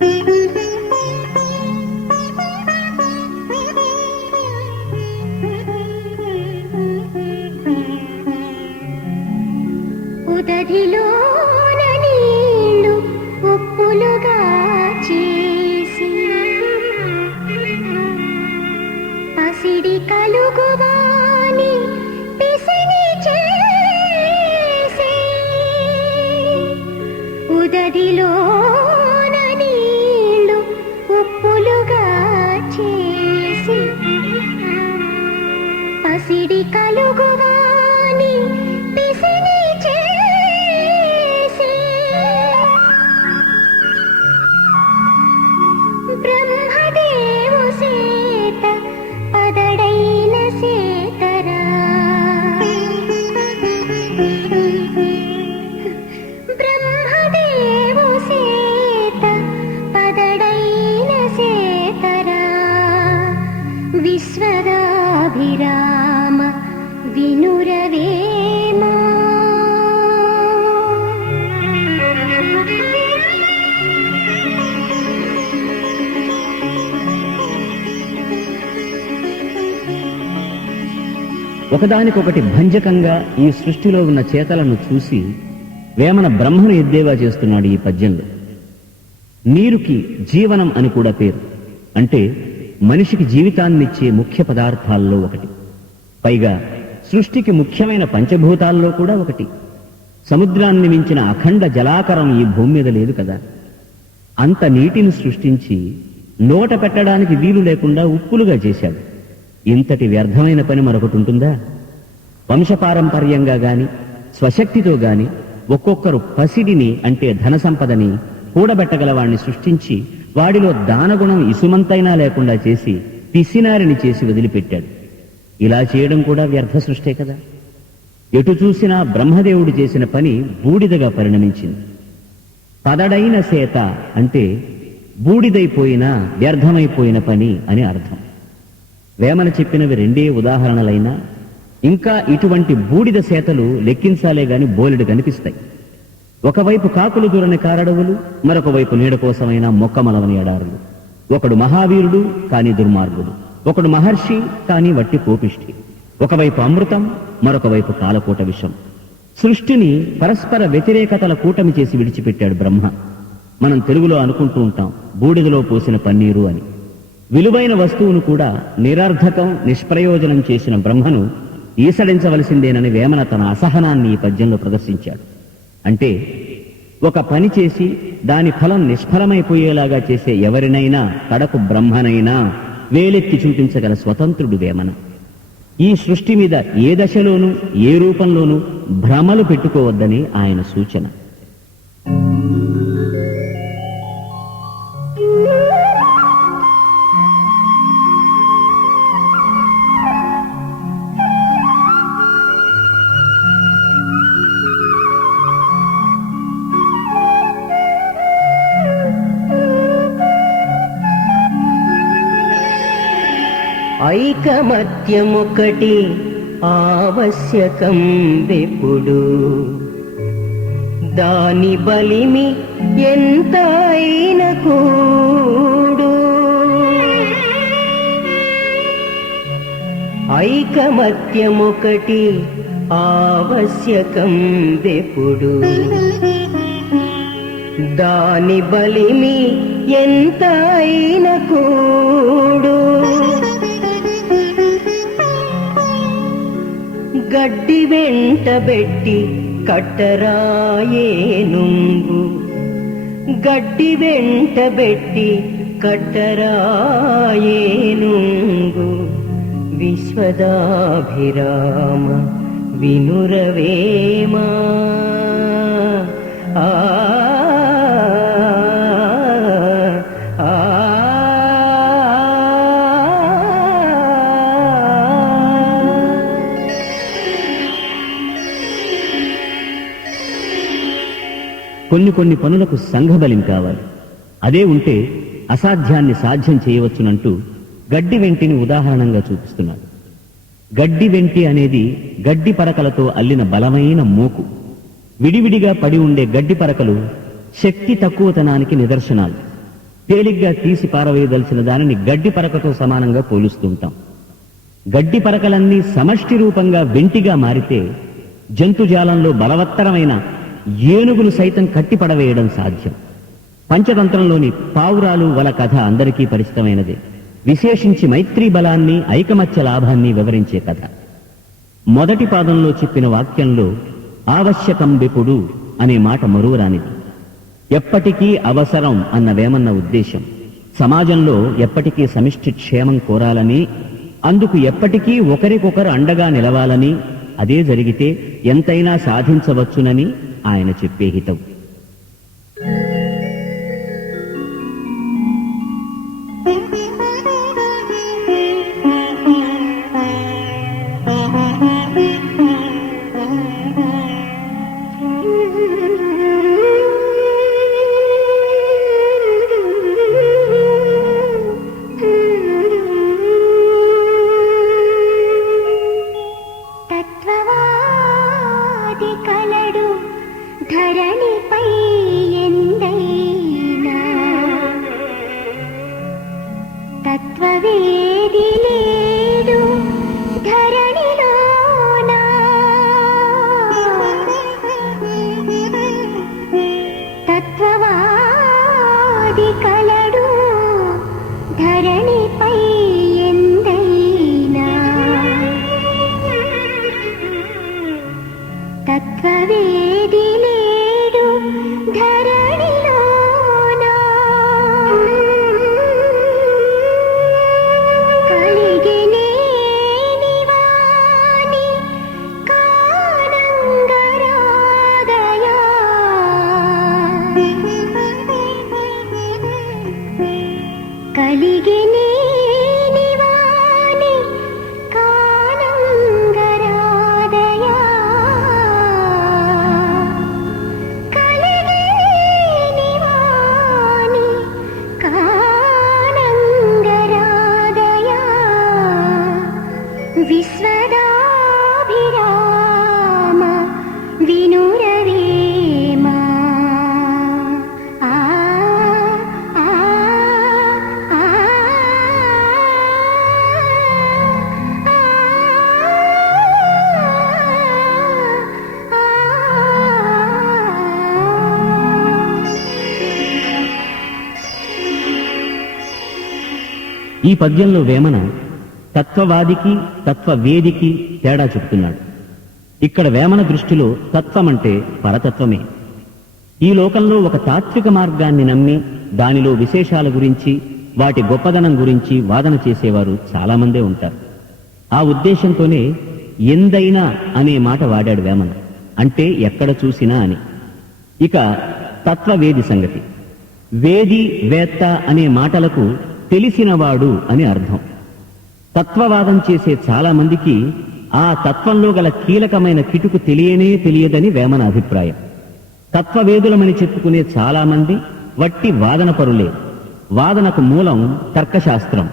ఉదధిలోన నీళ్లు ఉప్పులుగా చేసి పసిడి కలుగువాని పిసిని చేసి ఉదధిలోన నీళ్లు ఉప్పులుగా చేసి పసిడి కలుగువాని పిసిని బ్రహ్మదేవు సేత పదడైన సేతరా బ్రహ్మదేవు సేత పదడైన సేతరా విశ్వదాభిరామ వినురవేమా ఒకదానికొకటి భంజకంగా ఈ సృష్టిలో ఉన్న చేతలను చూసి వేమన బ్రహ్మను ఎద్దేవా చేస్తున్నాడు ఈ పద్యంలో. నీరుకి జీవనం అని కూడా పేరు. అంటే మనిషికి జీవితాన్నిచ్చే ముఖ్య పదార్థాల్లో ఒకటి. పైగా సృష్టికి ముఖ్యమైన పంచభూతాల్లో కూడా ఒకటి. సముద్రాన్ని మించిన అఖండ జలాకరం ఈ భూమి మీద లేదు కదా. అంత నీటిని సృష్టించి నోట పెట్టడానికి వీలు లేకుండా ఉప్పులుగా చేశాడు. ఇంతటి వ్యర్థమైన పని మరొకటి ఉంటుందా? వంశపారంపర్యంగా గాని స్వశక్తితో గాని ఒక్కొక్కరు పసిడిని అంటే ధన సంపదని కూడబెట్టగలవాణ్ణి సృష్టించి వాడిలో దానగుణం ఇసుమంతైనా లేకుండా చేసి పిసినారిని చేసి వదిలిపెట్టాడు. ఇలా చేయడం కూడా వ్యర్థ సృష్టే కదా. ఎటు చూసినా బ్రహ్మదేవుడు చేసిన పని బూడిదగా పరిణమించింది. పదడైన సేత అంటే బూడిదైపోయిన వ్యర్థమైపోయిన పని అని అర్థం. వేమన చెప్పినవి రెండే ఉదాహరణలైనా ఇంకా ఇటువంటి బూడిద సేతలు లెక్కించాలే గాని బోలెడు కనిపిస్తాయి. ఒకవైపు కాకులు దూరని కారడవులు, మరొక వైపు నీడ కోసమైన మొక్కమలవని ఎడారులు. ఒకడు మహావీరుడు కాని దుర్మార్గుడు, ఒకడు మహర్షి కాని వట్టి కోపిష్టి. ఒకవైపు అమృతం, మరొక వైపు కాలకూట విషం. సృష్టిని పరస్పర వ్యతిరేకతల కూటమి చేసి విడిచిపెట్టాడు బ్రహ్మ. మనం తెలుగులో అనుకుంటూ ఉంటాం బూడిదలో పోసిన పన్నీరు అని. విలువైన వస్తువును కూడా నిరర్ధకం నిష్ప్రయోజనం చేసిన బ్రహ్మను ఈసడించవలసిందేనని వేమన తన అసహనాన్ని ఈ పద్యంలో ప్రదర్శించాడు. అంటే ఒక పని చేసి దాని ఫలం నిష్ఫలమైపోయేలాగా చేసే ఎవరినైనా కడకు బ్రహ్మనైనా వేలెత్తి చూపించగల స్వతంత్రుడు వేమన. ఈ సృష్టి మీద ఏ దశలోనూ ఏ రూపంలోనూ భ్రమలు పెట్టుకోవద్దని ఆయన సూచన. ఐకమత్యమొకటి ఆవశ్యకం వెప్పుడు, దాని బలిమి ఎంత అయిన కూడు. ఐకమత్యమొకటి ఆవశ్యకం వెప్పుడు, దాని బలిమి ఎంత అయిన కూడు. గడ్డి వెంటబెట్టి కట్టరాయేనుంగు, గడ్డి వెంటబెట్టి కట్టరాయేనుంగు. విశ్వదాభిరామ వినురవేమా. ఆ కొన్ని పనులకు సంఘబలం కావాలి. అదే ఉంటే అసాధ్యాన్ని సాధ్యం చేయవచ్చునంటూ గడ్డి వెంటిని ఉదాహరణంగా చూపిస్తున్నాడు. గడ్డి వెంటి అనేది గడ్డి పరకలతో అల్లిన బలమైన మోకు. విడివిడిగా పడి ఉండే గడ్డి పరకలు శక్తి తక్కువతనానికి నిదర్శనాలు. తేలిగ్గా తీసి పారవేయదలిచిన దానిని గడ్డి పరకతో సమానంగా పోలుస్తుంటాం. గడ్డి పరకలన్నీ సమష్టి రూపంగా వెంటిగా మారితే జంతుజాలంలో బలవత్తరమైన ఏనుగులు సైతం కట్టిపడవేయడం సాధ్యం. పంచతంత్రంలోని పావురాలు వల కథ అందరికీ పరిచితమైనదే. విశేషించి మైత్రీ బలాన్ని, ఐకమత్య లాభాన్ని వివరించే కథ. మొదటి పాదంలో చెప్పిన వాక్యంలో ఆవశ్యకం విపుడు అనే మాట మరువరానిది. ఎప్పటికీ అవసరం అన్న వేమన్న ఉద్దేశం సమాజంలో ఎప్పటికీ సమిష్టి క్షేమం కోరాలని, అందుకు ఎప్పటికీ ఒకరికొకరు అండగా నిలవాలని, అదే జరిగితే ఎంతైనా సాధించవచ్చునని ఆయన చెప్పే హితం. తత్వవాది కలడు ధరణిపై ఎందైనా, తత్వవేది లేడు ధరణిలోనా, తత్వవాది కలడు ధరణిపై ఎందైనా, తత్వవేది లేడు ధరణిలోనా, కలిగినేని వాని కానంగరాదయా, కలిగినేని వాని కానంగరాదయా, కలిగినేని వాని కానంగరాదయా, విశ్వదాభిరామ వినురవేమా. ఆ ఆ ఆ ఈ పద్యంలో వేమన తత్వవాదికి తత్వవేదికి తేడా చెప్తున్నాడు. ఇక్కడ వేమన దృష్టిలో తత్వం అంటే పరతత్వమే. ఈ లోకంలో ఒక తాత్విక మార్గాన్ని నమ్మి దానిలో విశేషాల గురించి, వాటి గొప్పదనం గురించి వాదన చేసేవారు చాలామందే ఉంటారు. ఆ ఉద్దేశంతోనే ఎందైనా అనే మాట వాడాడు వేమన, అంటే ఎక్కడ చూసినా అని. ఇక తత్వవేది సంగతి. వేది, వేత్త అనే మాటలకు తెలిసినవాడు అని అర్థం. తత్వవాదం చేసే చాలా మందికి ఆ తత్వంలో గల కీలకమైన కిటుకు తెలియదని వేమన అభిప్రాయం. తత్వవేదులమని చెప్పుకునే చాలా మంది వట్టి వాదన పరులే. వాదనకు మూలం తర్కశాస్త్రం.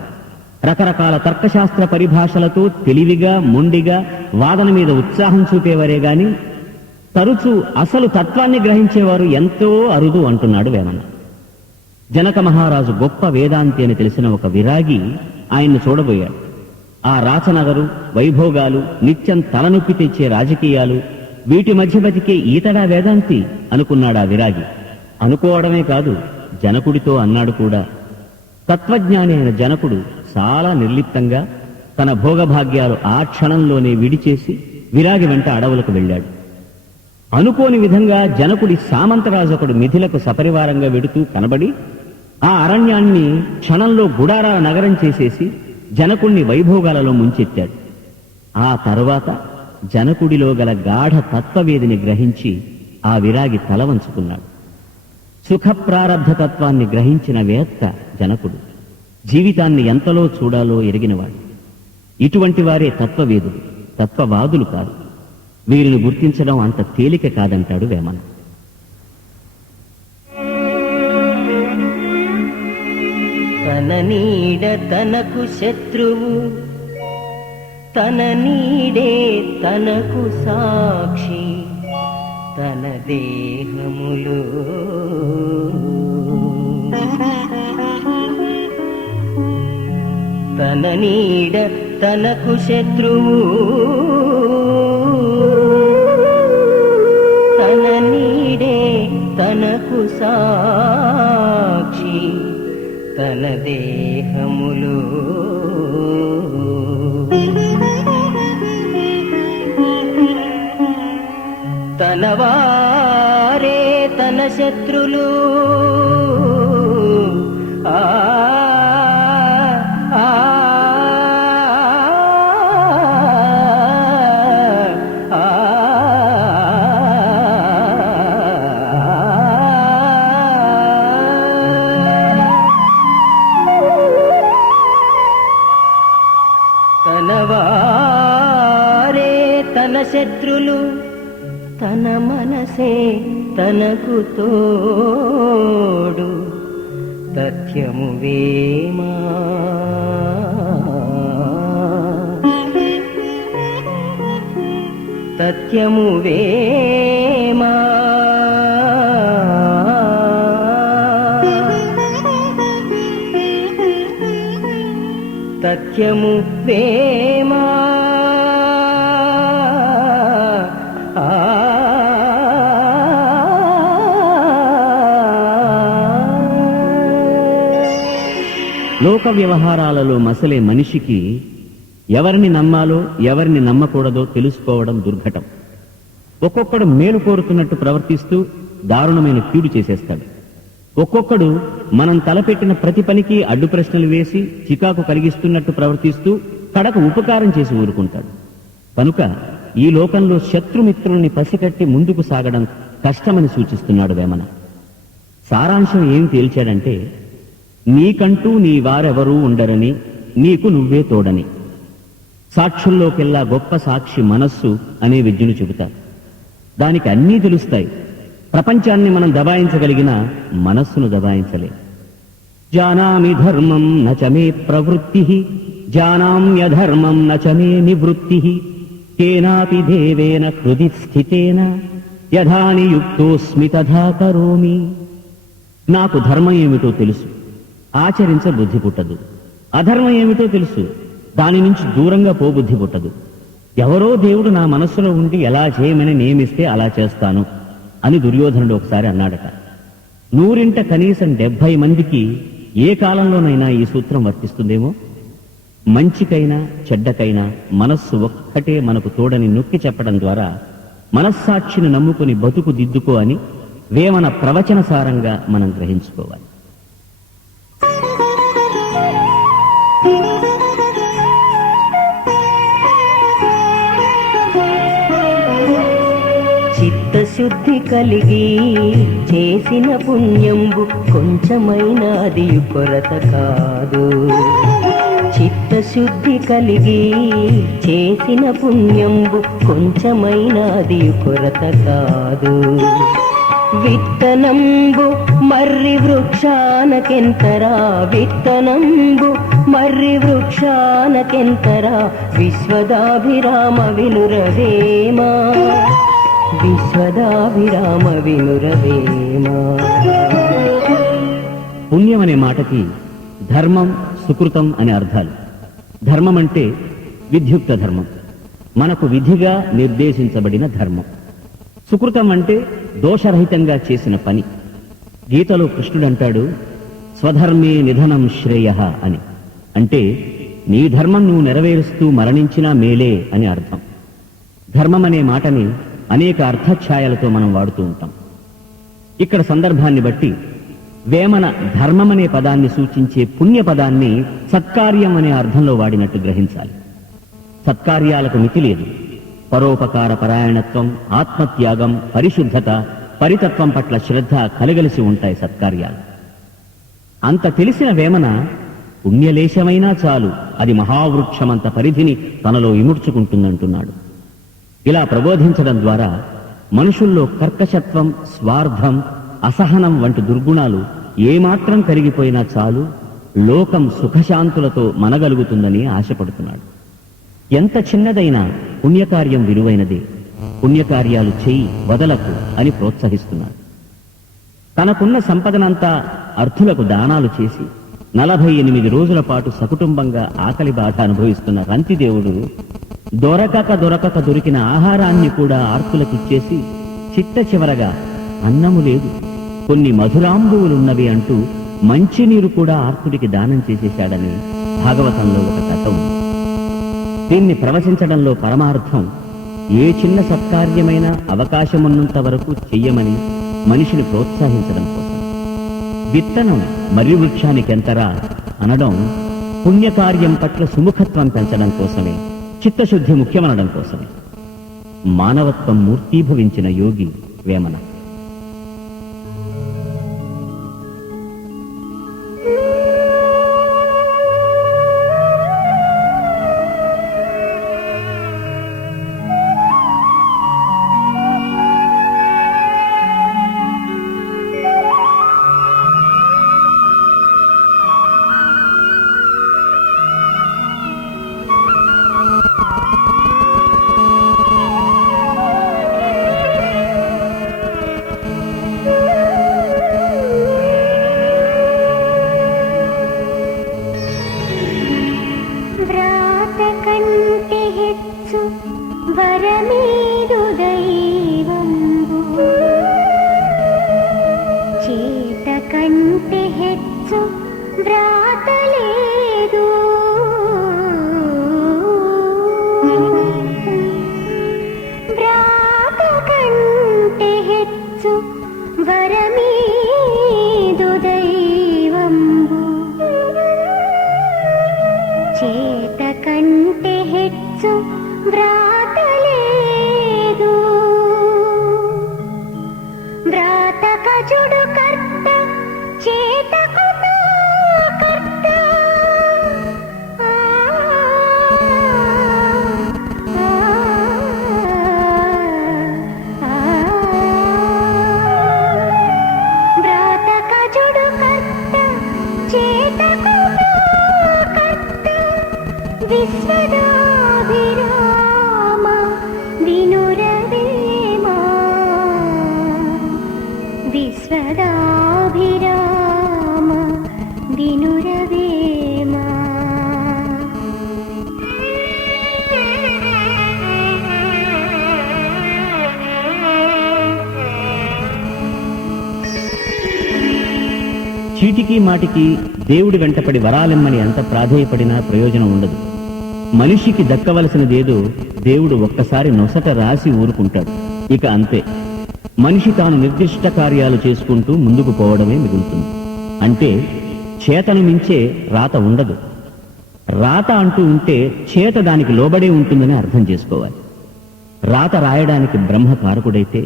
రకరకాల తర్కశాస్త్ర పరిభాషలతో తెలివిగా, మొండిగా వాదన మీద ఉత్సాహం చూపేవారే గాని తరచూ అసలు తత్వాన్ని గ్రహించేవారు ఎంతో అరుదు అంటున్నాడు వేమన. జనక మహారాజు గొప్ప వేదాంతి అని తెలిసిన ఒక విరాగి ఆయన్ను చూడబోయాడు. ఆ రాచనగరు, వైభోగాలు, నిత్యం తలనొప్పి తెచ్చే రాజకీయాలు, వీటి మధ్య బతికే ఈతడా వేదాంతి అనుకున్నాడు ఆ విరాగి. అనుకోవడమే కాదు, జనకుడితో అన్నాడు కూడా. తత్వజ్ఞాని అయిన జనకుడు చాలా నిర్లిప్తంగా తన భోగభాగ్యాలు ఆ క్షణంలోనే విడిచేసి విరాగి వెంట అడవులకు వెళ్ళాడు. అనుకోని విధంగా జనకుడి సామంతరాజొకడు మిథిలకు సపరివారంగా వెడుతూ కనబడి ఆ అరణ్యాన్ని క్షణంలో గుడారాల నగరం చేసేసి జనకుణ్ణి వైభోగాలలో ముంచెత్తాడు. ఆ తరువాత జనకుడిలో గల గాఢ తత్వవేదిని గ్రహించి ఆ విరాగి తల వంచుకున్నాడు. సుఖ ప్రారబ్ధ తత్వాన్ని గ్రహించిన వేత్త జనకుడు. జీవితాన్ని ఎంతలో చూడాలో ఎరిగినవాడు. ఇటువంటి వారే తత్వవేదులు, తత్వవాదులు కాదు. వీరిని గుర్తించడం అంత తేలిక కాదంటాడు వేమన. తన నీడ తనకు శత్రువు, తన నీడే తనకు సాక్షి, తన దేహములో తన నీడ తనకు శత్రువు, తన నీడే తనకు సాక్షి, తన దేహములో తన వారే తన శత్రులు. ఆ ఆ తన వారే తన శత్రులు, తన మనసే తనకు తోడు, తథ్యము వేమా తథ్యము వేమా తథ్యము వేమా. లోక వ్యవహారాలలో మసలే మనిషికి ఎవరిని నమ్మాలో ఎవరిని నమ్మకూడదో తెలుసుకోవడం దుర్ఘటం. ఒక్కొక్కడు మేలు కోరుతున్నట్టు ప్రవర్తిస్తూ దారుణమైన కీడు చేసేస్తాడు. ఒక్కొక్కడు మనం తలపెట్టిన ప్రతి పనికి అడ్డు ప్రశ్నలు వేసి చికాకు కలిగిస్తున్నట్టు ప్రవర్తిస్తూ కడకు ఉపకారం చేసి ఊరుకుంటాడు. కనుక ఈ లోకంలో శత్రుమిత్రుల్ని పసికట్టి ముందుకు సాగడం కష్టమని సూచిస్తున్నాడు వేమన. సారాంశం ఏం తేల్చాడంటే, నీకంటూ నీ వారెవరూ ఉండరని, నీకు నువ్వే తోడని. సాక్షుల్లోకెల్లా గొప్ప సాక్షి మనస్సు అనే విద్యను చెబుతారు. దానికి అన్నీ తెలుస్తాయి. ప్రపంచాన్ని మనం దబాయించగలిగిన మనస్సును దబాయించలే. జానామి ధర్మం నచమే ప్రవృత్తి, జానామ్యధర్మం నచమే నివృత్తి, కేనాపి దేవేన హృది స్థితేన యథాని యుక్తోస్మి తథా కరోమి. నాకు ధర్మం ఏమిటో తెలుసు, ఆచరించ బుద్ధి పుట్టదు. అధర్మం ఏమిటో తెలుసు, దాని నుంచి దూరంగా పోబుద్ధి పుట్టదు. ఎవరో దేవుడు నా మనస్సులో ఉండి ఎలా చేయమని నియమిస్తే అలా చేస్తాను అని దుర్యోధనుడు ఒకసారి అన్నాడట. 100 కనీసం 70 మందికి ఏ కాలంలోనైనా ఈ సూత్రం వర్తిస్తుందేమో. మంచికైనా చెడ్డకైనా మనస్సు ఒక్కటే మనకు తోడని నొక్కి చెప్పడం ద్వారా మనస్సాక్షిని నమ్ముకుని బతుకు దిద్దుకో అని వేమన ప్రవచన సారంగా మనం గ్రహించుకోవాలి. చిత్తశుద్ధి కలిగి చేసిన పుణ్యంబు కొంచెమైనా అది కొరత కాదు. చిత్తశుద్ధి కలిగి చేసిన పుణ్యంబు కొంచెమైనా అది కొరత కాదు. విత్తనంబు మర్రి వృక్షానకెంతరా, విత్తనంబు మర్రి వృక్షానకెంతరా, విశ్వదాభిరామ వినురవేమా, విశ్వదాభిరామ వినురవేమా. పుణ్యం అనే మాటకి ధర్మం, సుకృతం అనే అర్థాలు. ధర్మం అంటే విధ్యుక్త ధర్మం, మనకు విధిగా నిర్దేశించబడిన ధర్మం. సుకృతం అంటే దోషరహితంగా చేసిన పని. గీతలో కృష్ణుడు అంటాడు, స్వధర్మే నిధనం శ్రేయః అని. అంటే నీ ధర్మం నువ్వు నెరవేరుస్తూ మరణించినా మేలే అని అర్థం. ధర్మం అనే మాటని అనేక అర్థఛాయలతో మనం వాడుతూ ఉంటాం. ఇక్కడ సందర్భాన్ని బట్టి వేమన ధర్మం అనే పదాన్ని సూచించే పుణ్య పదాన్ని సత్కార్యం అనే అర్థంలో వాడినట్టు గ్రహించాలి. సత్కార్యాలకు మితి లేదు. పరోపకార పరాయణత్వం, ఆత్మత్యాగం, పరిశుద్ధత, పరితత్వం పట్ల శ్రద్ధ కలగలిసి ఉంటాయి సత్కార్యాలు. అంత తెలిసిన వేమన పుణ్యలేశమైనా చాలు, అది మహావృక్షమంత పరిధిని తనలో ఇముడ్చుకుంటుందంటున్నాడు. ఇలా ప్రబోధించడం ద్వారా మనుషుల్లో కర్కశత్వం, స్వార్థం, అసహనం వంటి దుర్గుణాలు ఏమాత్రం కరిగిపోయినా చాలు, లోకం సుఖశాంతులతో మనగలుగుతుందని ఆశపడుతున్నాడు. ఎంత చిన్నదైనా పుణ్యకార్యం విలువైనదే. పుణ్యకార్యాలు చెయ్యి, వదలకు అని ప్రోత్సహిస్తున్నాడు. తనకున్న సంపదనంతా అర్థులకు దానాలు చేసి 48 రోజుల పాటు సకుటుంబంగా ఆకలి బాధ అనుభవిస్తున్న రంతిదేవుడు దొరకక దొరికిన ఆహారాన్ని కూడా ఆర్తులకిచ్చేసి చిట్ట చివరగా అన్నము లేదు, కొన్ని మధురాంబువులున్నవి అంటూ మంచినీరు కూడా ఆర్తుడికి దానం చేసేశాడని భాగవతంలో ఒక కథ ఉంది. దీన్ని ప్రవచించడంలో పరమార్థం ఏ చిన్న సత్కార్యమైనా అవకాశమున్నంత వరకు చెయ్యమని మనిషిని ప్రోత్సహించడం కోసం. విత్తనం మర్రి వృక్షానికెంతరా అనడం పుణ్యకార్యం పట్ల సుముఖత్వం పెంచడం కోసమే, చిత్తశుద్ధి ముఖ్యమనడం కోసమే. మానవత్వం మూర్తీభవించిన యోగి వేమన. వ్రాత కంటే హెచ్చు వరమేదు దైవంబు, చేత కంటే హెచ్చు వ్రాత లేదు. వ్రాత కంటే హెచ్చు వరమేదు దైవంబు, చేత కంటే హెచ్చు వ్రాత లేదు. వ్రాత కజుడు కర్త, చేతకు కర్త. వ్రాత కజుడు కర్త, చేతకు కర్త. విశ్వదాభిరామ వినురవేమా, విశ్వదాభిరామ వినురవేమా. చీటికి మాటికి దేవుడి వెంటపడి వరాలెమ్మని ఎంత ప్రాధేయపడినా ప్రయోజనం ఉండదు. మనిషికి దక్కవలసినదేదో దేవుడు ఒక్కసారి నొసట రాసి ఊరుకుంటాడు. ఇక అంతే, మనిషి తాను నిర్దిష్ట కార్యాలు చేసుకుంటూ ముందుకు పోవడమే మిగులుతుంది. అంటే చేతను మించే రాత ఉండదు. రాత అంటూ ఉంటే చేత దానికి లోబడే ఉంటుందని అర్థం చేసుకోవాలి. రాత రాయడానికి బ్రహ్మ కారకుడైతే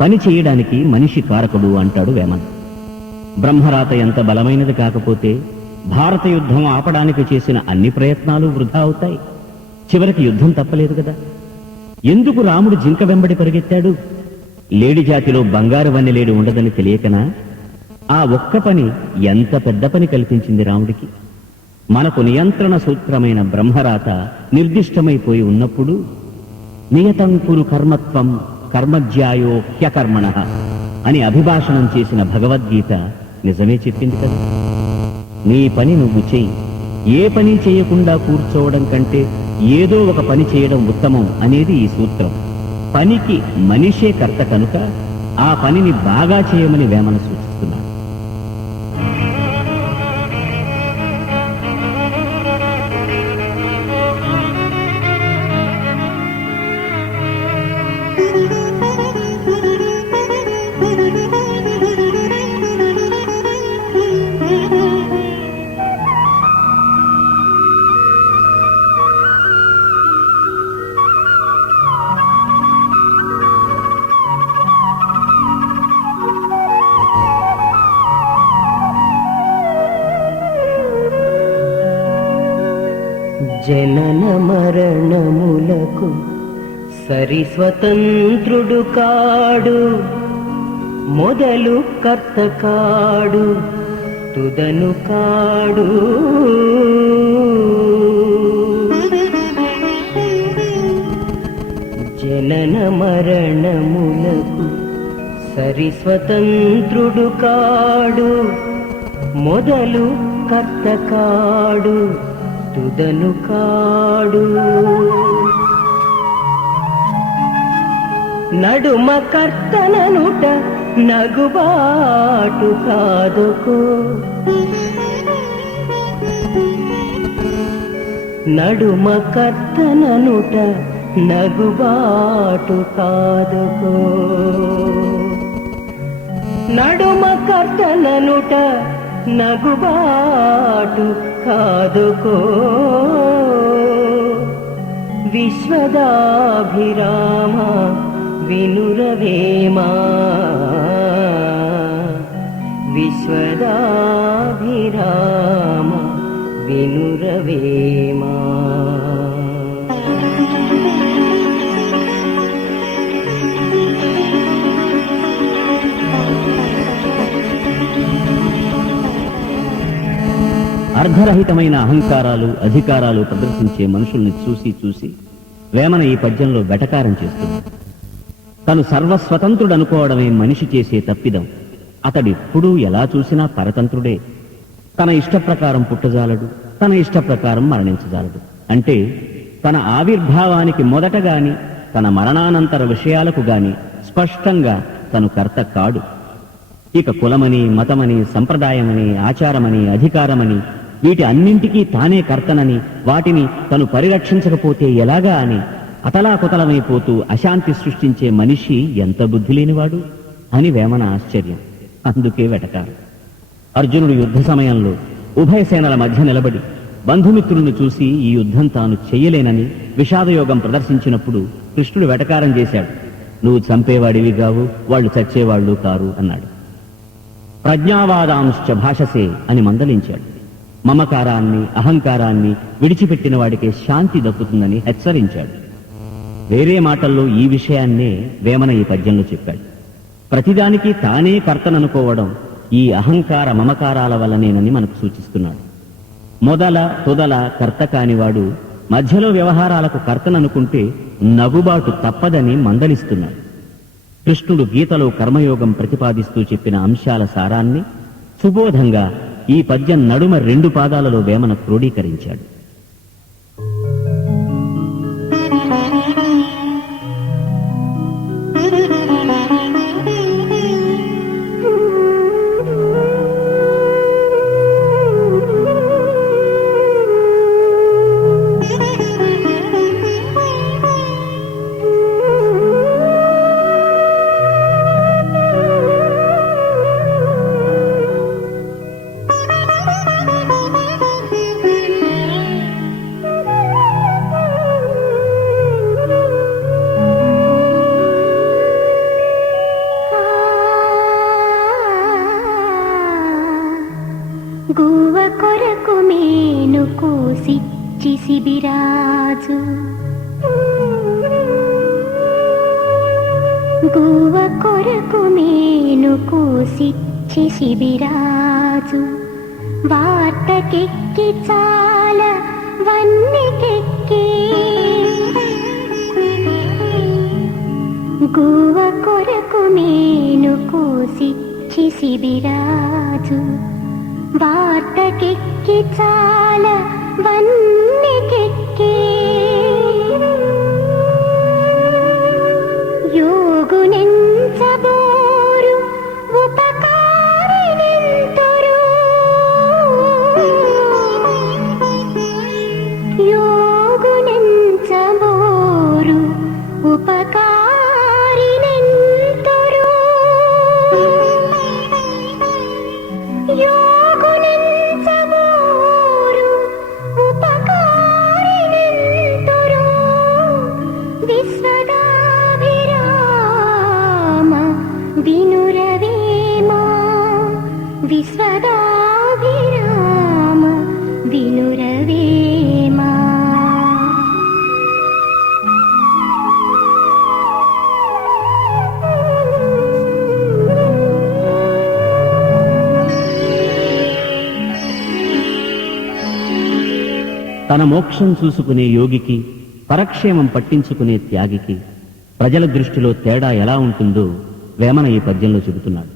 పని చేయడానికి మనిషి కారకుడు అంటాడు వేమన. బ్రహ్మరాత ఎంత బలమైనది కాకపోతే భారత యుద్ధం ఆపడానికి చేసిన అన్ని ప్రయత్నాలు వృధా అవుతాయి. చివరికి యుద్ధం తప్పలేదు కదా. ఎందుకు రాముడు జింక వెంబడి పరిగెత్తాడు? లేడి జాతిలో బంగారు వన్నెలేడి ఉండదని తెలియకనా? ఆ ఒక్క పని ఎంత పెద్ద పని కల్పించింది రాముడికి. మనకు నియంత్రణ సూత్రమైన బ్రహ్మరాత నిర్దిష్టమైపోయి ఉన్నప్పుడు నియతం కురు కర్మత్వం కర్మజ్యాయో హ్యకర్మణః అని అభిభాషణం చేసిన భగవద్గీత నిజమే చెప్పింది కదా. నీ పని నువ్వు చెయ్యి, ఏ పని చేయకుండా కూర్చోవడం కంటే ఏదో ఒక పని చేయడం ఉత్తమం అనేది ఈ సూత్రం. పనికి మనిషే కర్త కనుక ఆ పనిని బాగా చేయమని వేమన సూచిస్తున్నాడు. జనన మరణములకు సరి స్వతంత్రుడు కాడు, మొదలు కర్త కాడు, తుదను కాడు. జనన మరణములకు సరి స్వతంత్రుడు కాడు, మొదలు కర్త కాడు తుదను కాడు నడుమ కర్తననుట నగుబాటు కాదుకో నడుమ కర్తననుట నగుబాటు కాదుకో నడుమ కర్తననుట నగుబాటు కాదుకో విశ్వదాభిరామ వినురవేమా విశ్వదాభిరామ వినురవేమా అర్ధరహితమైన అహంకారాలు అధికారాలు ప్రదర్శించే మనుషుల్ని చూసి చూసి వేమన ఈ పద్యంలో వెటకారం చేస్తుంది. తను సర్వస్వతంత్రుడు అనుకోవడమే మనిషి చేసే తప్పిదం. అతడిప్పుడూ ఎలా చూసినా పరతంత్రుడే. తన ఇష్టప్రకారం పుట్టజాలడు, తన ఇష్టప్రకారం మరణించజాలడు. అంటే తన ఆవిర్భావానికి మొదట గాని తన మరణానంతర విషయాలకు గాని స్పష్టంగా తను కర్త కాడు. ఇక కులమని, మతమని, సంప్రదాయమని, ఆచారమని, అధికారమని వీటి అన్నింటికీ తానే కర్తనని, వాటిని తను పరిరక్షించకపోతే ఎలాగా అని అతలాకుతలమైపోతూ అశాంతి సృష్టించే మనిషి ఎంత బుద్ధి లేనివాడు అని వేమన ఆశ్చర్యం. అందుకే వెటకారం. అర్జునుడు యుద్ధ సమయంలో ఉభయ సేనల మధ్య నిలబడి బంధుమిత్రుల్ని చూసి ఈ యుద్ధం తాను చెయ్యలేనని విషాదయోగం ప్రదర్శించినప్పుడు కృష్ణుడు వెటకారం చేశాడు. నువ్వు చంపేవాడివి గావు, వాళ్ళు చచ్చేవాళ్ళు కారు అన్నాడు. ప్రజ్ఞావాదాంశ్చ భాషసే అని మందలించాడు. మమకారాన్ని, అహంకారాన్ని విడిచిపెట్టిన వాడికే శాంతి దక్కుతుందని హెచ్చరించాడు. వేరే మాటల్లో ఈ విషయాన్నే వేమన ఈ పద్యంలో చెప్పాడు. ప్రతిదానికి తానే కర్తననుకోవడం ఈ అహంకార మమకారాల వల్లనేనని మనకు సూచిస్తున్నాడు. మొదల తొదల కర్త కానివాడు మధ్యలో వ్యవహారాలకు కర్తననుకుంటే నగుబాటు తప్పదని మందలిస్తున్నాడు. కృష్ణుడు గీతలో కర్మయోగం ప్రతిపాదిస్తూ చెప్పిన అంశాల సారాన్ని సుబోధంగా ఈ పద్యం నడుమ 2 పాదాలలో వేమన క్రోడీకరించాడు. గువ్వ కొరకు మేను కోసిచ్చి శిబిరాజు, గువ్వ కొరకు మేను కోసిచ్చి శిబిరాజు, వార్తకెక్కి చాల వన్నెకెక్కి, గువ్వ కొరకు మేను కోసిచ్చి శిబిరాజు, వార్తకెక్కి చాల వన్నెకెక్కి, యోగునెంచబోరు ఉపకారినెంతురు, యోగునెంచబోరు ఉపకారినెంతురు, యోగునెంచబోరు ఉపకారినెంతురు, విశ్వదాభిరామ వినురవేమా, విశ్వదాభిరామ వినురవేమా. తన మోక్షం చూసుకునే యోగికి, పరక్షేమం పట్టించుకునే త్యాగికి ప్రజల దృష్టిలో తేడా ఎలా ఉంటుందో వేమన ఈ పద్యంలో చెబుతున్నాడు.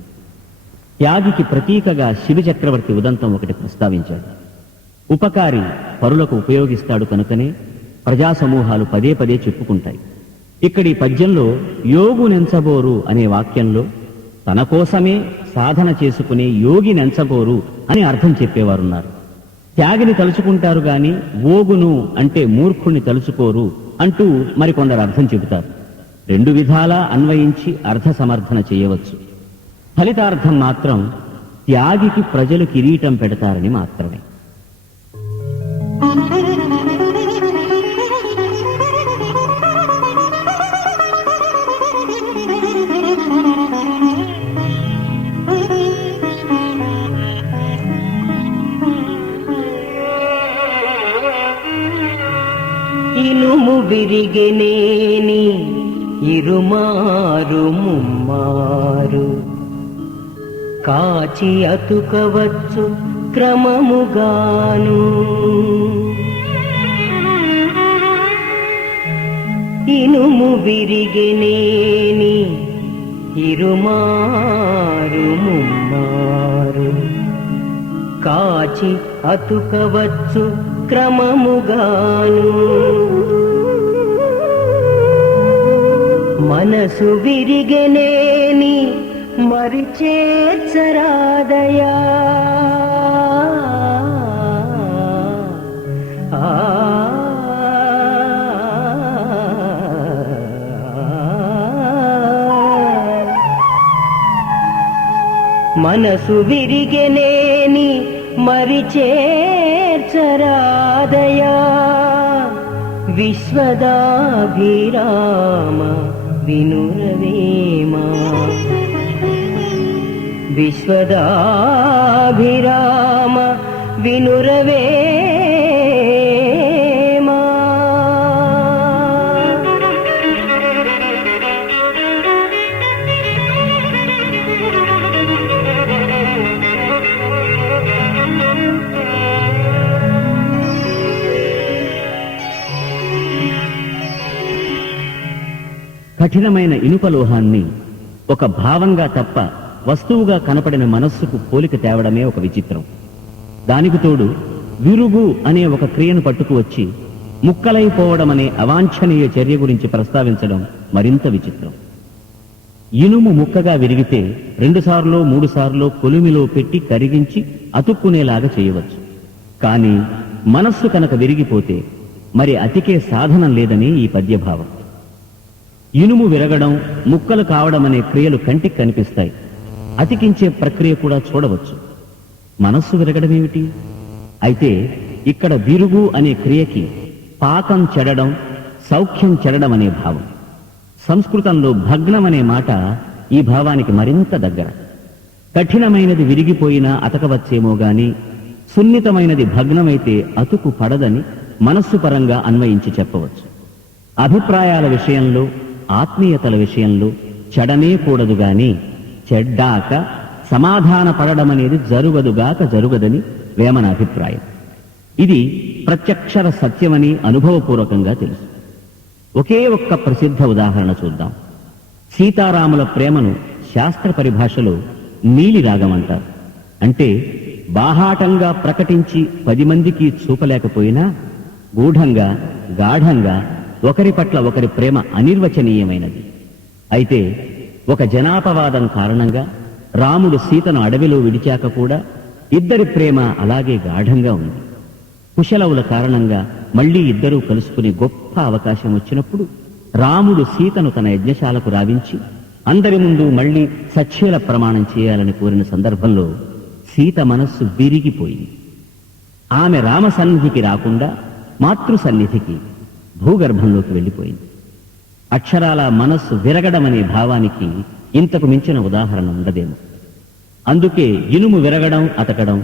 త్యాగికి ప్రతీకగా శివ చక్రవర్తి ఉదంతం ఒకటి ప్రస్తావించాడు. ఉపకారి పరులకు ఉపయోగిస్తాడు కనుకనే ప్రజా సమూహాలు పదే పదే చెప్పుకుంటాయి. ఇక్కడి పద్యంలో యోగునెంచబోరు అనే వాక్యంలో తన కోసమే సాధన చేసుకునే యోగి నెంచబోరు అని అర్థం చెప్పేవారున్నారు. త్యాగిని తలుచుకుంటారు గాని ఓగును అంటే మూర్ఖుణ్ణి తలుచుకోరు అంటూ మరికొందరు అర్థం చెబుతారు. రెండు విధాలా అన్వయించి అర్థ సమర్థన చేయవచ్చు. ఫలితార్థం మాత్రం త్యాగికి ప్రజలు కిరీటం పెడతారని మాత్రమే. ఇనుము విరిగెనేని ఇరుమారు ముమ్మారు కాచి అతుకవచ్చు క్రమముగాను. ఇనుము విరిగెనేని ఇరుమారు ముమ్మారు కాచి అతుకవచ్చు క్రమముగాను. మనసు విరిగెనేని మరి చేర్చరాదయా. మనసు విరిగెనేని మరి చేర్చరాదయా. విశ్వదాభిరామ వినురవేమా. విశ్వదాభిరామ వినురవేమా. కఠినమైన ఇనుపలోహాన్ని ఒక భావంగా తప్ప వస్తువుగా కనపడిన మనస్సుకు పోలిక తేవడమే ఒక విచిత్రం. దానికి తోడు విరుగు అనే ఒక క్రియను పట్టుకు వచ్చి ముక్కలైపోవడం అనే అవాంఛనీయ చర్య గురించి ప్రస్తావించడం మరింత విచిత్రం. ఇనుము ముక్కగా విరిగితే 2 సార్లో 3 సార్లో కొలిమిలో పెట్టి కరిగించి అతుక్కునేలాగా చేయవచ్చు. కానీ మనస్సు కనుక విరిగిపోతే మరి అతికే సాధనం లేదని ఈ పద్యభావం. ఇనుము విరగడం, ముక్కలు కావడం అనే క్రియలు కంటికి కనిపిస్తాయి. అతికించే ప్రక్రియ కూడా చూడవచ్చు. మనస్సు విరగడమేమిటి? అయితే ఇక్కడ విరుగు అనే క్రియకి పాకం చెడడం, సౌఖ్యం చెడడం అనే భావం. సంస్కృతంలో భగ్నం అనే మాట ఈ భావానికి మరింత దగ్గర. కఠినమైనది విరిగిపోయినా అతకవచ్చేమో గాని సున్నితమైనది భగ్నమైతే అతుకు పడదని మనస్సు పరంగా అన్వయించి చెప్పవచ్చు. అభిప్రాయాల విషయంలో, ఆత్మీయతల విషయంలో చెడనే కూడదు గాని చెడ్డాక సమాధాన పడడమనేది జరుగదుగాక జరుగదని వేమన అభిప్రాయం. ఇది ప్రత్యక్షర సత్యమని అనుభవపూర్వకంగా తెలుసు. ఒకే ఒక్క ప్రసిద్ధ ఉదాహరణ చూద్దాం. సీతారాముల ప్రేమను శాస్త్ర పరిభాషలో నీలి రాగం అంటారు. అంటే బాహాటంగా ప్రకటించి 10 మందికి చూపలేకపోయినా గూఢంగా, గాఢంగా ఒకరి పట్ల ఒకరి ప్రేమ అనిర్వచనీయమైనది. అయితే ఒక జనాపవాదం కారణంగా రాముడు సీతను అడవిలో విడిచాక కూడా ఇద్దరి ప్రేమ అలాగే గాఢంగా ఉంది. కుశలవుల కారణంగా మళ్లీ ఇద్దరూ కలుసుకునే గొప్ప అవకాశం వచ్చినప్పుడు రాముడు సీతను తన యజ్ఞశాలకు రావించి అందరి ముందు మళ్లీ సచ్ఛేల ప్రమాణం చేయాలని కోరిన సందర్భంలో సీత మనస్సు విరిగిపోయింది. ఆమె రామ సన్నిధికి రాకుండా మాతృ సన్నిధికి, భూగర్భంలోకి వెళ్ళిపోయింది. అక్షరాల మనస్సు విరగడమనే భావానికి ఇంతకు మించిన ఉదాహరణ ఉండదేమో. అందుకే ఇనుము విరగడం, అతకడం,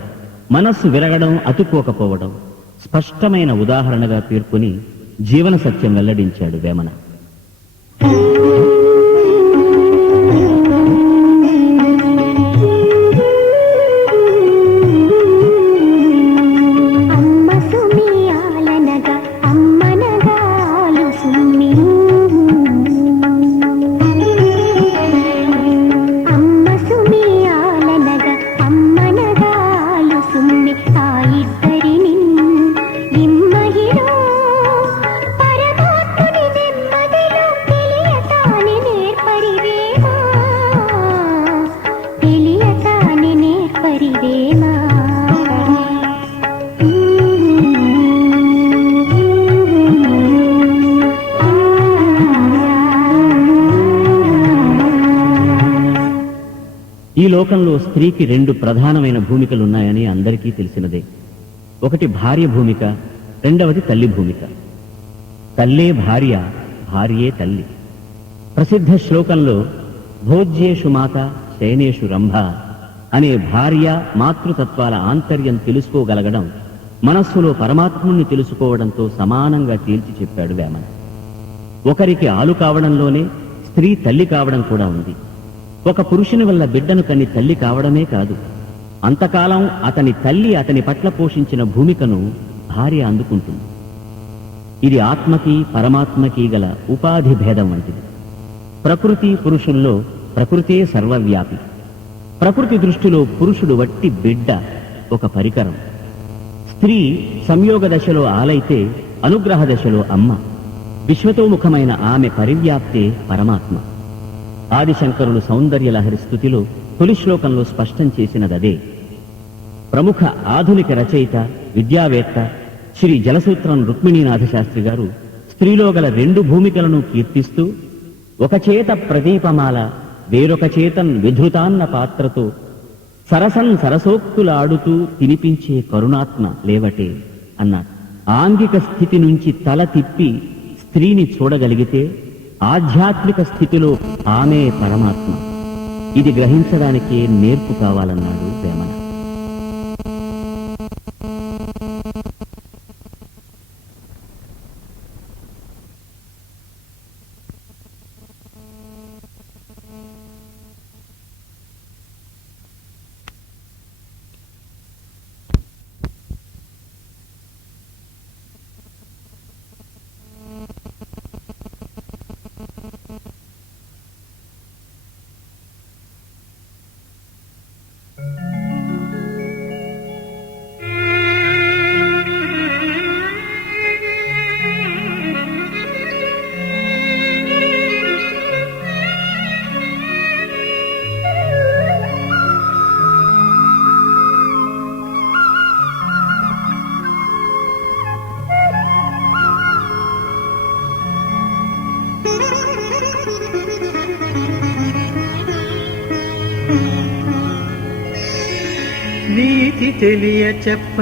మనస్సు విరగడం, అతుక్కోకపోవడం స్పష్టమైన ఉదాహరణగా పేర్కొని జీవన సత్యం వెల్లడించాడు వేమన. అమ్మ సుమియాలనగా లోకంలో స్త్రీకి రెండు ప్రధానమైన భూమికలున్నాయని అందరికీ తెలిసినదే. ఒకటి భార్య భూమిక, రెండవది తల్లి భూమిక. తల్లే భార్య, భార్యే తల్లి. ప్రసిద్ధ శ్లోకంలో భోజ్యేషు మాత శయనేషు రంభ అనే భార్య మాతృతత్వాల ఆంతర్యం తెలుసుకోగలగడం మనస్సులో పరమాత్ముణ్ణి తెలుసుకోవడంతో సమానంగా తేల్చి చెప్పాడు వేమన. ఒకరికి ఆలు కావడంలోనే స్త్రీ తల్లి కావడం కూడా ఉంది. ఒక పురుషుని వల్ల బిడ్డను కని తల్లి కావడమే కాదు, అంతకాలం అతని తల్లి అతని పట్ల పోషించిన భూమికను భార్య అందుకుంటుంది. ఇది ఆత్మకి పరమాత్మకి గల ఉపాధి భేదం వంటిది. ప్రకృతి పురుషుల్లో ప్రకృతే సర్వవ్యాపి. ప్రకృతి దృష్టిలో పురుషుడు వట్టి బిడ్డ, ఒక పరికరం. స్త్రీ సంయోగ దశలో ఆలైతే అనుగ్రహ దశలో అమ్మ. విశ్వతోముఖమైన ఆమె పరివ్యాప్తే పరమాత్మ. ఆదిశంకరులు సౌందర్య లహరి స్థుతిలో తొలి శ్లోకంలో స్పష్టం చేసినదదే. ప్రముఖ ఆధునిక రచయిత, విద్యావేత్త శ్రీ జలసూత్రం రుక్మిణీనాథ శాస్త్రి గారు స్త్రీలో గల రెండు భూమికలను కీర్తిస్తూ, ఒక చేత ప్రదీపమాల, వేరొక చేతన్ విధృతాన్న పాత్రతో సరసన్ సరసోక్తులాడుతూ తినిపించే కరుణాత్మ లేవటే అన్నారు. ఆంగిక స్థితి నుంచి తల తిప్పి స్త్రీని చూడగలిగితే ఆధ్యాత్మిక స్థితిలో ఆమె పరమాత్మ. ఇది గ్రహించడానికే నేర్పు కావాలన్నాడు వేమన. నీతి తెలియ చెప్ప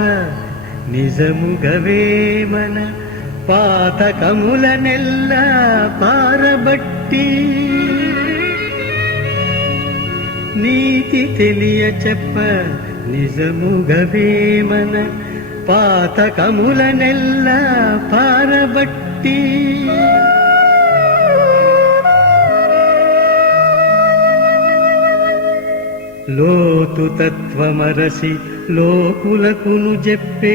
నిజముగవేమన పాతకముల నెల్ల పారబట్టి. నీతి తెలియ చెప్ప నిజముగవేమన పాతకముల నెల్ల పారబట్టి. లోతు తత్వమరసి లోకులకును చెప్పే,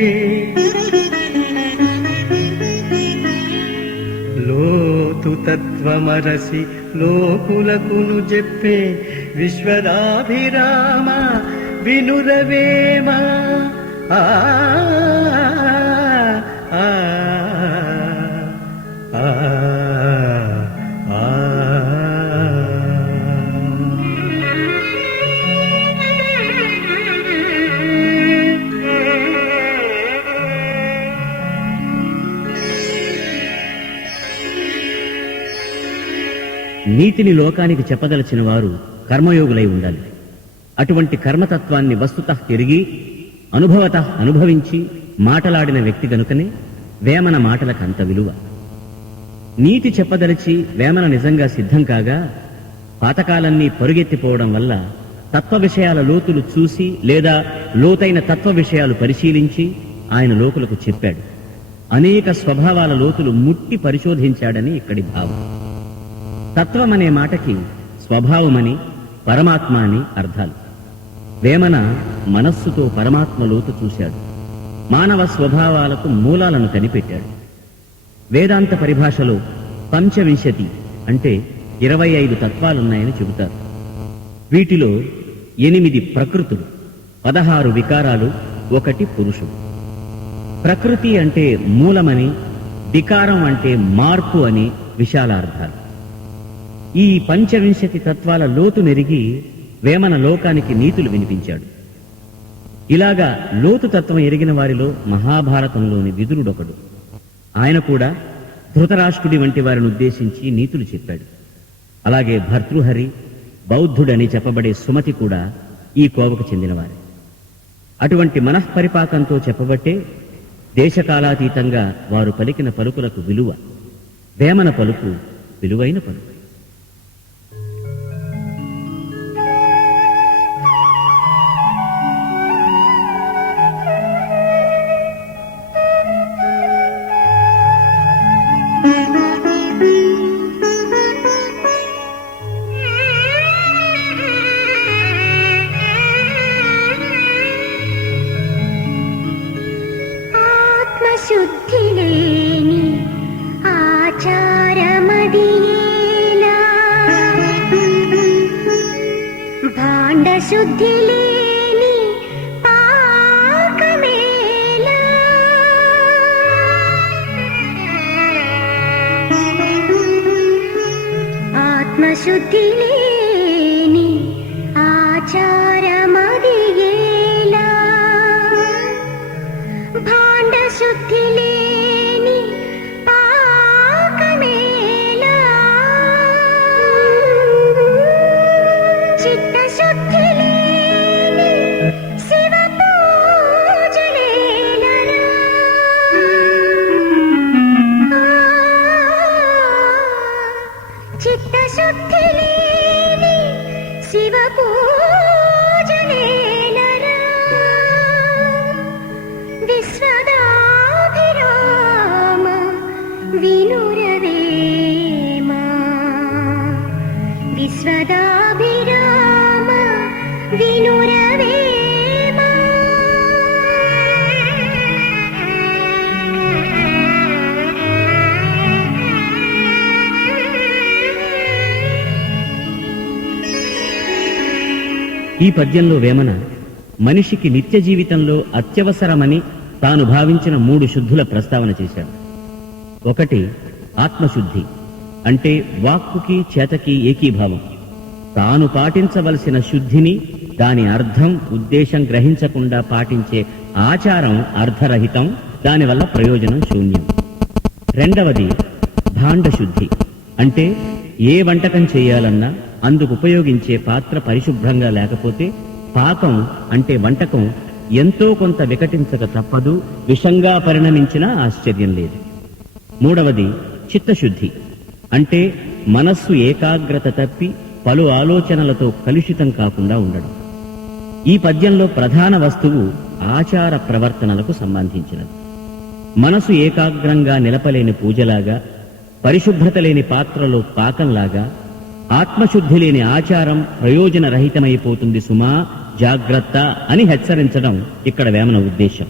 లోతు తత్వమరసి లోకులకును చెప్పే విశ్వదాభిరామ వినురవేమ. ఆ ఆ ఆ నీతిని లోకానికి చెప్పదలచిన వారు కర్మయోగులై ఉండాలి. అటువంటి కర్మతత్వాన్ని వస్తుతః ఎరిగి అనుభవతః అనుభవించి మాటలాడిన వ్యక్తి గనుకనే వేమన మాటలకు అంత విలువ. నీతి చెప్పదలిచి వేమన నిజంగా సిద్ధం కాగా పాతకాలన్నీ పరుగెత్తిపోవడం వల్ల తత్వ విషయాల లోతులు చూసి లేదా లోతైన తత్వ విషయాలు పరిశీలించి ఆయన లోకులకు చెప్పాడు. అనేక స్వభావాల లోతులు ముట్టి పరిశోధించాడని ఇక్కడి భావం. తత్వమనే మాటకి స్వభావమని పరమాత్మ అని అర్థాలు. వేమన మనస్సుతో పరమాత్మ లోతు చూశాడు. మానవ స్వభావాలకు మూలాలను కనిపెట్టాడు. వేదాంత పరిభాషలో పంచవింశతి అంటే 25 తత్వాలున్నాయని చెబుతారు. వీటిలో 8 ప్రకృతులు, 16 వికారాలు, 1 పురుషుడు. ప్రకృతి అంటే మూలమని, వికారం అంటే మార్పు అని విశాలార్థాలు. ఈ పంచవింశతి తత్వాల లోతు నెరిగి వేమన లోకానికి నీతులు వినిపించాడు. ఇలాగా లోతు తత్వం ఎరిగిన వారిలో మహాభారతంలోని విదురుడొకడు. ఆయన కూడా ధృతరాష్ట్రుడి వంటి వారిని ఉద్దేశించి నీతులు చెప్పాడు. అలాగే భర్తృహరి, బౌద్ధుడని చెప్పబడే సుమతి కూడా ఈ కోవకు చెందినవారే. అటువంటి మనఃపరిపాకంతో చెప్పబట్టే దేశకాలాతీతంగా వారు పలికిన పలుకులకు విలువ. వేమన పలుకు విలువైన పలుకు. ఆత్మశుద్ధి లేని ఆచారమదియేలా, భాండ శుద్ధి లేని పాకమేలా, ఆత్మశుద్ధి లేని ఆచారమదియేలా, భాండ శుద్ధి లేని పాకమేలా, చిత్తశుద్ధి లేని శివ పూజలేలరా, చిత్తశుద్ధి లేని శివ పూజలేలరా, విశ్వదాభిరామ వినురవేమా, విశ్వదాభిరామ వినురవేమా. ఈ పద్యంలో వేమన మనిషికి నిత్య జీవితంలో అత్యవసరమని తాను భావించిన 3 శుద్ధుల ప్రస్తావన చేశాడు. ఒకటి ఆత్మశుద్ధి, అంటే వాక్కుకి చేతకి ఏకీభావం. తాను పాటించవలసిన శుద్ధిని, దాని అర్థం ఉద్దేశం గ్రహించకుండా పాటించే ఆచారం అర్థరహితం, దానివల్ల ప్రయోజనం శూన్యం. రెండవది భాండ శుద్ధి, అంటే ఏ వంటకం చేయాలన్నా అందుకు ఉపయోగించే పాత్ర పరిశుభ్రంగా లేకపోతే పాకం అంటే వంటకం ఎంతో కొంత వికటించక తప్పదు, విషంగా పరిణమించినా ఆశ్చర్యం లేదు. మూడవది చిత్తశుద్ధి, అంటే మనస్సు ఏకాగ్రత తప్పి పలు ఆలోచనలతో కలుషితం కాకుండా ఉండడం. ఈ పద్యంలో ప్రధాన వస్తువు ఆచార ప్రవర్తనలకు సంబంధించినది. మనసు ఏకాగ్రంగా నిలపలేని పూజలాగా, పరిశుభ్రత లేని పాత్రలో పాకంలాగా, ఆత్మశుద్ధి లేని ఆచారం ప్రయోజనరహితమైపోతుంది సుమా, జాగ్రత్త అని హెచ్చరించడం ఇక్కడ వేమన ఉద్దేశం.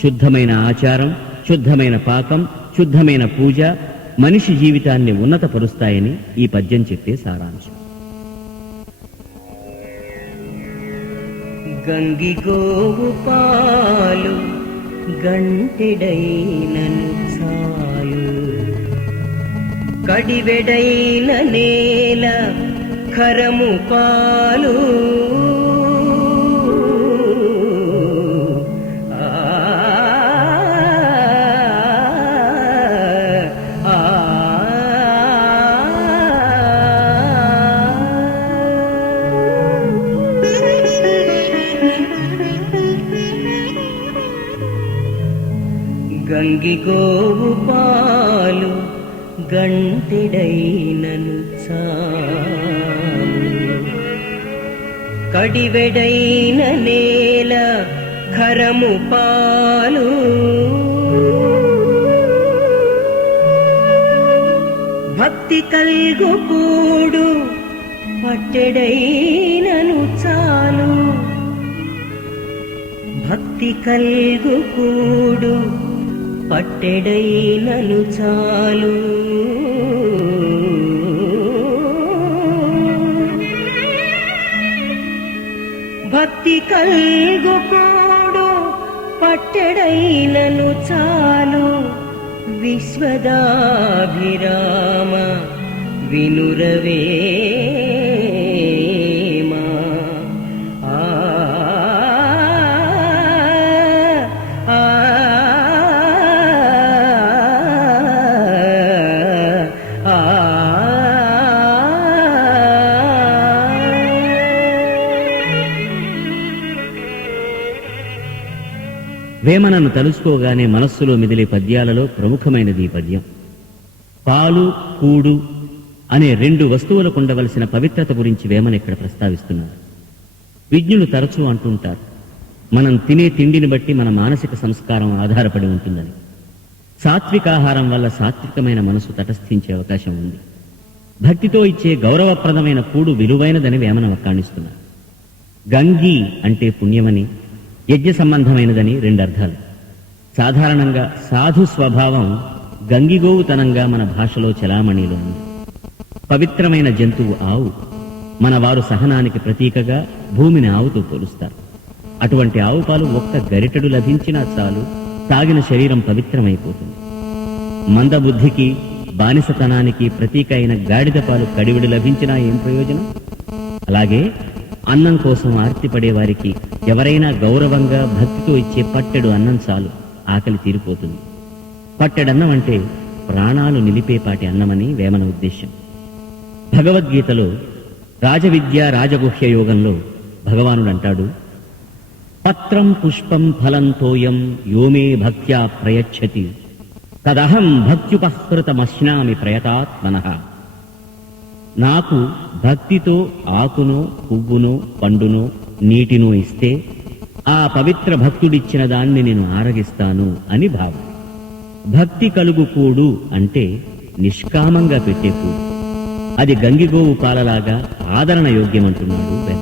శుద్ధమైన ఆచారం, శుద్ధమైన పాకం, శుద్ధమైన పూజ మనిషి జీవితాన్ని ఉన్నతపరుస్తాయని ఈ పద్యం చెప్పే సారాంశం. గంగిగోవు పాలు గంటెడైనను చాలు, కడివెడైన నేల ఖరము పాలు, గంగిగోవు పాలు గంటెడైనను చాలు, కడివెడైన నేల ఖరము పాలు, భక్తి కల్గు కూడు పట్టెడైనను చాలు, భక్తి కల్గు కూడు పట్టెడైనను చాలు, భక్తి కల్గు కూడు పట్టెడైనను చాలు, విశ్వదాభిరామ వినురవేమా. వేమనను తలుచుకోగానే మనస్సులో మెదిలే పద్యాలలో ప్రముఖమైనది ఈ పద్యం. పాలు కూడు అనే రెండు వస్తువులకు ఉండవలసిన పవిత్రత గురించి వేమన ఇక్కడ ప్రస్తావిస్తున్నారు. విజ్ఞులు తరచూ అంటుంటారు, మనం తినే తిండిని బట్టి మన మానసిక సంస్కారం ఆధారపడి ఉంటుందని. సాత్వికాహారం వల్ల సాత్వికమైన మనసు తటస్థించే అవకాశం ఉంది. భక్తితో ఇచ్చే గౌరవప్రదమైన కూడు విలువైనదని వేమన వక్కాణిస్తున్నారు. గంగి అంటే పుణ్యమని, యజ్ఞ సంబంధమైనదని రెండు అర్థాలు. సాధారణంగా సాధు స్వభావం గంగిగోవుతనంగా మన భాషలో చలామణిలో ఉంది. పవిత్రమైన జంతువు ఆవు. మన వారు సహనానికి ప్రతీకగా భూమిని ఆవుతో పోలుస్తారు. అటువంటి ఆవు పాలు ఒక్క గరిటెడు లభించినా చాలు, తాగిన శరీరం పవిత్రమైపోతుంది. మందబుద్ధికి బానిసతనానికి ప్రతీక అయిన గాడిద పాలు కడివిడి లభించినా ఏం ప్రయోజనం? అలాగే అన్నం కోసం ఆర్తిపడే వారికి ఎవరైనా గౌరవంగా భక్తితో ఇచ్చే పట్టెడు అన్నం చాలు, ఆకలి తీరిపోతుంది. పట్టెడన్నం అంటే ప్రాణాలు నిలిపేపాటి అన్నమని వేమన ఉద్దేశం. భగవద్గీతలో రాజవిద్య రాజగుహ్య యోగంలో భగవానుడు అంటాడు, పత్రం పుష్పం ఫలం తోయం యోమే భక్త్యా ప్రయచ్చతి తదహం భక్త్యుపహృతమశ్నామి ప్రయతాత్మనః. నాకు భక్తితో ఆకునో పువ్వునో పండునో నీటినో ఇస్తే ఆ పవిత్ర భక్తుడిచ్చిన దాన్ని నేను ఆరగిస్తాను అని భావం. భక్తి కలుగు కూడు అంటే నిష్కామంగా పెట్టే కూడు. అది గంగిగోవు పాలలాగా ఆదరణ యోగ్యమంటున్నాడు వేమన.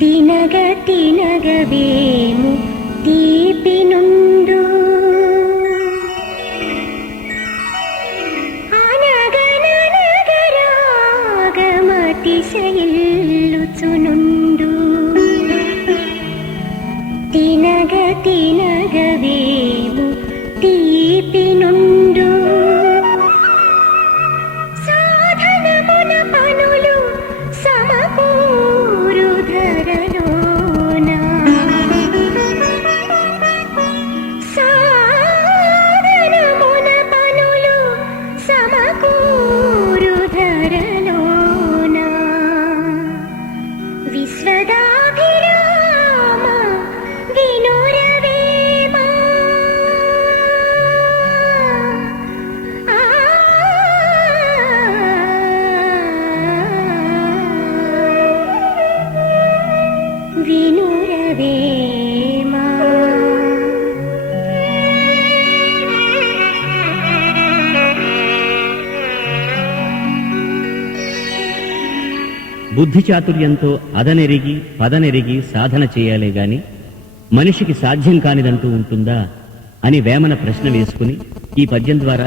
తినగ తినగవేము తీపి నుండు అనగనగరాగమతిశయిల్లుచునుండు తినగ తినగవేము తీపి నుండు సాధనమున పనులు సమకూరు ధరలోనా సాధనమున పనులు సమకూరు ధరలోనా విశ్వదాభిరామ వినురవేమా వినురవేమా బుద్ధి చాతుర్యంతో అదనెరిగి పదనెరిగి సాధన చేయాలే గాని మనిషికి సాధ్యం కానిదంటూ ఉంటుందా అని వేమన ప్రశ్న వేసుకుని ఈ పద్యం ద్వారా